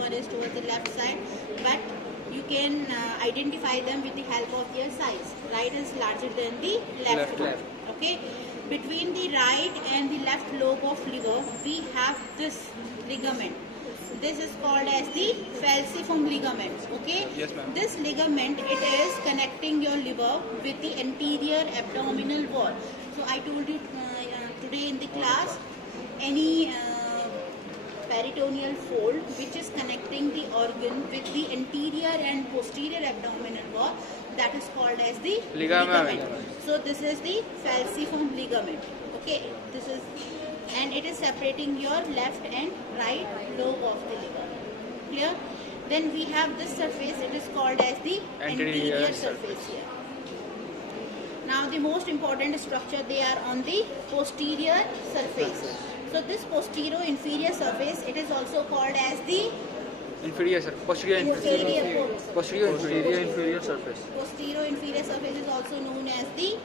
one is towards the left side, but you can identify them with the help of their size. Right is larger than the left. Okay. Between the right and the left lobe of liver, we have this ligament. This is called as the falciform ligament. Okay. Yes, ma'am. This ligament, it is connecting your liver with the anterior abdominal wall. So I told you today in the class, any peritoneal fold which is connecting the organ with the anterior and posterior abdominal wall, that is called as the ligament. So this is the falciform ligament. Okay, this is, and it is separating your left and right lobe of the liver. Clear? Then we have this surface, it is called as the anterior surface here. Now the most important structure, they are on the posterior surface. So this posterior inferior surface, it is also called as the Inferior surface. Posterior inferior surface. Posterior inferior surface is also known as the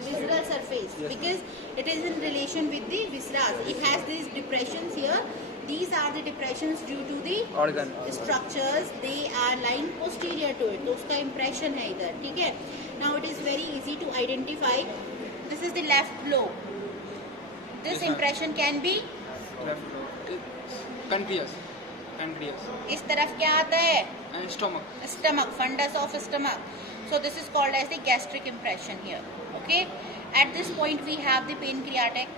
visceral surface, because it is in relation with the viscera. It has these depressions here. These are the depressions due to the organ structures. They are lying posterior to it. तो उसका impression है इधर, ठीक है? Now it is very easy to identify. This is the left lobe. This impression can be left lobe. Pancreas. इस तरफ क्या आता है? And stomach. Stomach, fundus of stomach. So this is called as the gastric impression here. Okay. At this point we have the pancreatic.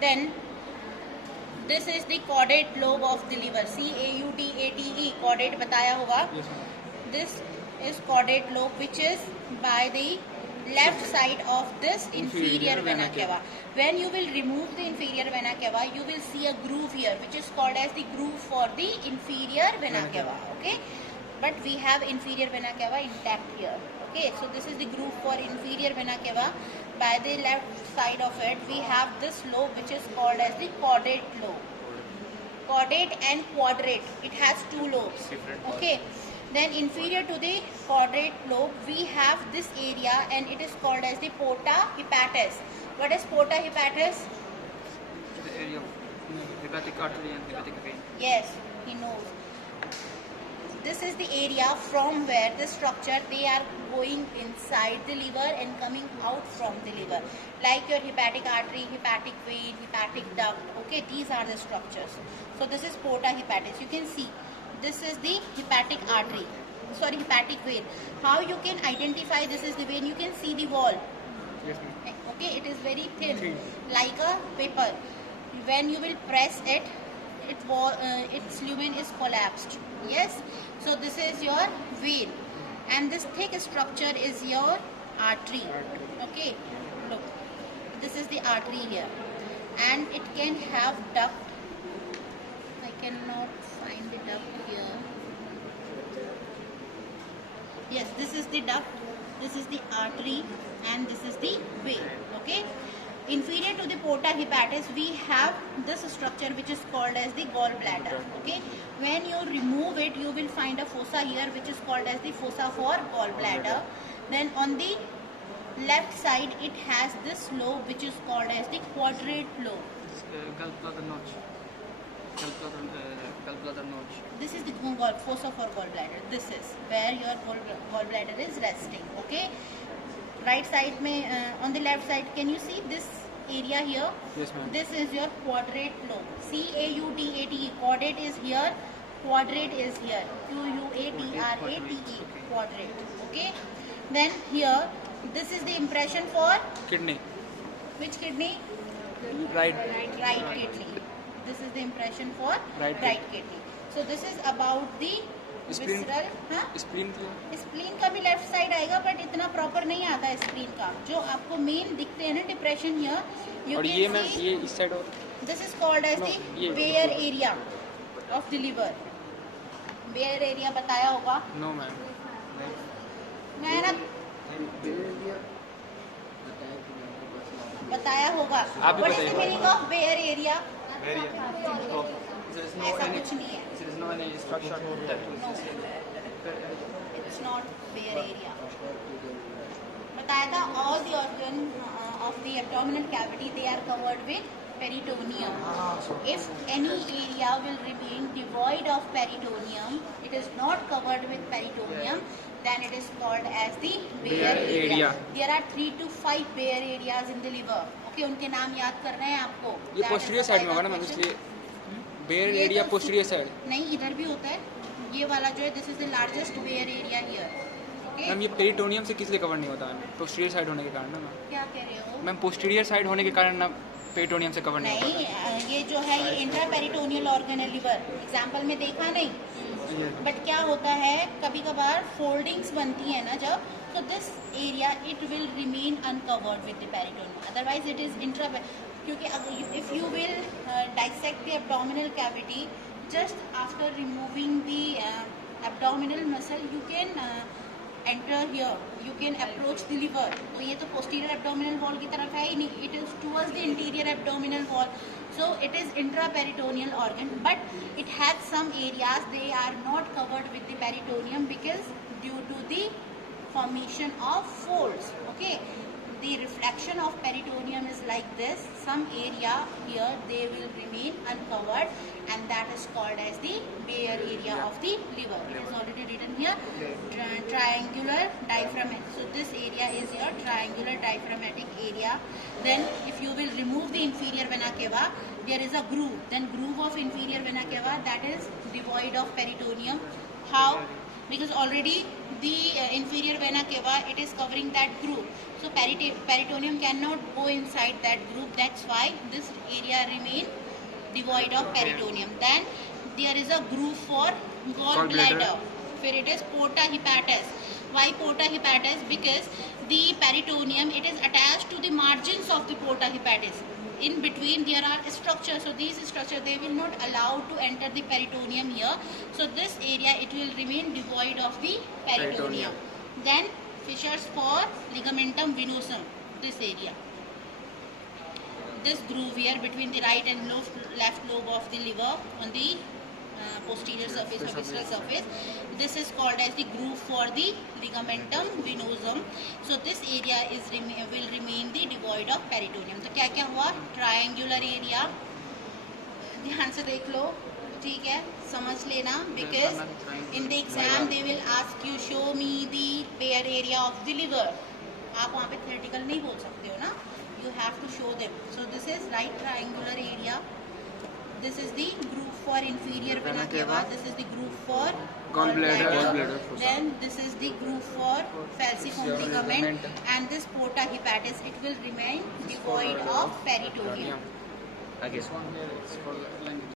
Then this is the caudate lobe of the liver. C-A-U-D-A-T-E. Caudate बताया होगा. This is caudate lobe, which is by the left side of this inferior vena cava. When you will remove the inferior vena cava, you will see a groove here, which is called as the groove for the inferior vena cava. Okay, but we have inferior vena cava intact here. Okay, so this is the groove for inferior vena cava. By the left side of it, we have this lobe, which is called as the caudate lobe. Caudate and quadrate. It has two lobes. Okay. Then inferior to the caudate lobe, we have this area, and it is called as the porta hepatis. What is porta hepatis? The area of hepatic artery and hepatic vein. Yes, he knows. This is the area from where the structure, they are going inside the liver and coming out from the liver. Like your hepatic artery, hepatic vein, hepatic duct. Okay, these are the structures. So this is porta hepatis. You can see. This is the hepatic artery, sorry, hepatic vein. How you can identify this is the vein? You can see the wall. Yes, ma'am. Okay, it is very thin, like a paper. When you will press it, its lumen is collapsed. Yes, so this is your vein, and this thick structure is your artery. Okay, look, this is the artery here, and it can have duct. I cannot find the duct here. Yes, this is the duct, this is the artery, and this is the vein. Okay. Inferior to the porta hepatis, we have this structure which is called as the gallbladder. Okay. When you remove it, you will find a fossa here which is called as the fossa for gallbladder. Then on the left side, it has this lobe which is called as the quadrate lobe. Gallbladder notch. Gallbladder notch. This is the fossa for gallbladder. This is where your gallbladder is resting. Okay. Right side mein, on the left side, can you see this area here? Yes, ma'am. This is your quadrate lobe. C-A-U-D-A-T-E. Caudate is here. Quadrate is here. Q-U-A-D-R-A-T-E. Quadrate. Okay. Then here, this is the impression for Kidney. which kidney? Right. Right kidney. This is the impression for right kidney. So this is about the Spleen. visceral. हाँ? Spleen. Spleen का भी left side आएगा, but इतना proper नहीं आता है spleen का. जो आपको मेन दिखते हैं ना डिप्रेशन हियर, यू और ये मैम ये इस साइड और this is called as the bare area of the liver. Bare area बताया होगा? No ma'am. मैं ना बताया होगा. What is the meaning of bare area? ऐसा कुछ नहीं है. No any structure. It's not bare area. बताया था all the organ of the abdominal cavity, they are covered with peritoneum. If any area will remain devoid of peritoneum, it is not covered with peritoneum, then it is called as the bare area. There are 3 to 5 bare areas in the liver. Okay, उनके नाम याद करना है आपको. ये posterior side में होगा ना मैम, इसलिए बेयर एरिया पोस्टीरियर साइड. नहीं, इधर भी होता है. ये वाला जो है, this is the largest bare area here. Ma'am ये पेरिटोनियम से किस लिए कवर नहीं होता है? पोस्टीरियर साइड होने के कारण ना मैम. क्या कह रहे हो? मैम पोस्टीरियर साइड होने के कारण ना पेरिटोनियम से कवर नहीं होता नहीं, ये जो है ये इंट्रा पेरिटोनियल ऑर्गन है लिवर. एग्जाम्पल में देखा नहीं. बट क्या होता है, कभी कभार फोल्डिंग्स बनती है ना जब, तो this area it will remain uncovered with the peritoneum. Otherwise it is intra, क्योंकि अगर if you will dissect the abdominal cavity, just after removing the abdominal muscle you can enter here, you can approach the liver. तो ये तो posterior abdominal wall की तरफ है ही नहीं, it is towards the interior abdominal wall. So it is intraperitoneal organ, but it has some areas they are not covered with the peritoneum because due to the formation of folds. Okay, the reflection of peritoneum is like this. Some area here they will remain uncovered, and that is called as the bare area of the liver. It is already written here, triangular diaphragmatic. So this area is your triangular diaphragmatic area. Then if you will remove the inferior vena cava, there is a groove. Then groove of inferior vena cava, that is devoid of peritoneum. How? Because already the inferior vena cava, it is covering that groove. So peritoneum cannot go inside that groove. That's why this area remain devoid of peritoneum. Then there is a groove for gallbladder. फिर it is porta hepatis. Why porta hepatis? Because the peritoneum, it is attached to the margins of the porta hepatis. In between there are structures, so these structures they will not allow to enter the peritoneum here. So this area it will remain devoid of the peritoneum. Then fissures for ligamentum venosum, this area, this groove here between the right and left lobe of the liver on the posterior surface or visceral surface, this is called as the groove for the ligamentum venosum. So this area is will remain the devoid of peritoneum. तो क्या क्या हुआ? Triangular area, ध्यान से देख लो, ठीक है, समझ लेना. Because in the exam they will ask you show me the bare area of the liver. आप वहाँ पे theoretical नहीं बोल सकते हो ना, you have to show them. So this is right triangular area. This is the groove for inferior vena cava. This is the groove for gallbladder. Then this is the groove for falciform ligament, and this porta hepatis it will remain devoid of peritoneum. I guess one here is for